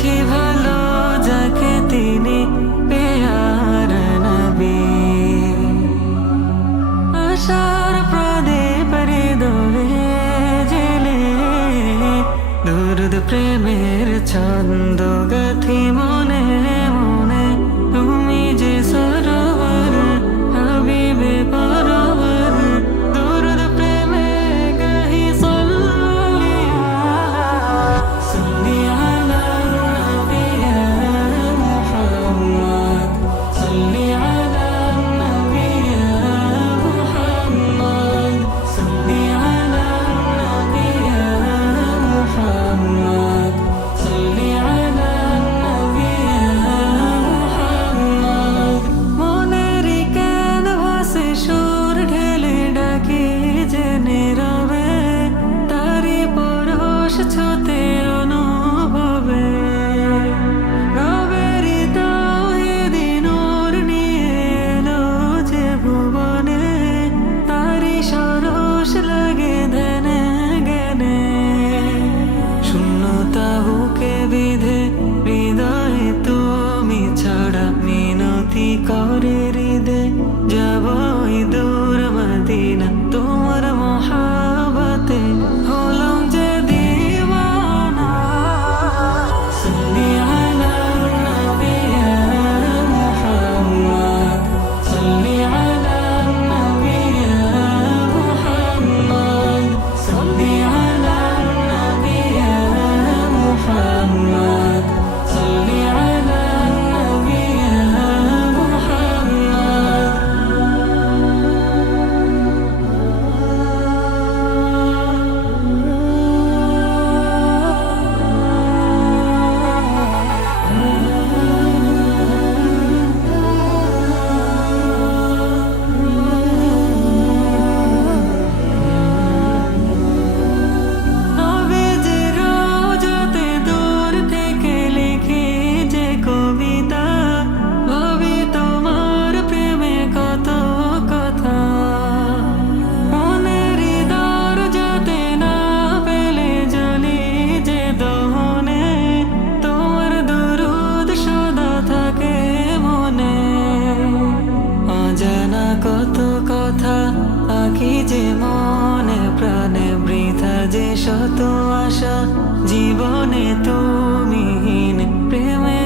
পেয়েছি ভালো যাকে তিনি পেয়ার নবী। আশার প্রদীপ হৃদয়ে জেলে দুরুদ প্রেমের ছন্দ গাথি মনে মনে। তুমি যে সরোবর হাবিবে পরবর দুরুদ প্রেমে গাহি সল্লি আলা নবী ইয়া মুহাম্মদ, সল্লি আলা নবী ইয়া মুহাম্মদ, সল্লি আলা নবী ইয়া মুহাম্মদ, সল্লি আলা নবী ইয়া মুহাম্মদ। মনের ক্যানভাসে সুর ঢেলে ডাকি যে নীরবে তারি পরশ ছুতে অনুভবে। রবেরি তাওহীদি নূর নিয়ে এলো যে ভুবনে তারি সরস লাগে ধ্যানে জ্ঞানে। শূন্যতা বুকে বিধে হৃদয়ে তুমি ছাড়া মিনতি করে হৃদে যাবই দূর মদিনা তোমার মহাবতে হলাম যে দিওয়ানা। সল্লি আলা নবী ইয়া মুহাম্মদ, সল্লি আলা নবী ইয়া মুহাম্মদ, সল্লি আলা নবী ইয়া মুহাম্মদ, সল্লি আলা নবী ইয়া নবীজির রওজাতে দূর থেকে লিখি যে কবিতা ভাবি তোমার প্রেমে কত কথা। মনের দরজাতে না পেলে জ্বলি যে দহনে তোমার দরুদ সদা থাকে মনে। অজানা কত কথা আঁকি যে মনে প্রাণে বৃথা যে শত আশা জীবনে তুমিহীন প্রেমে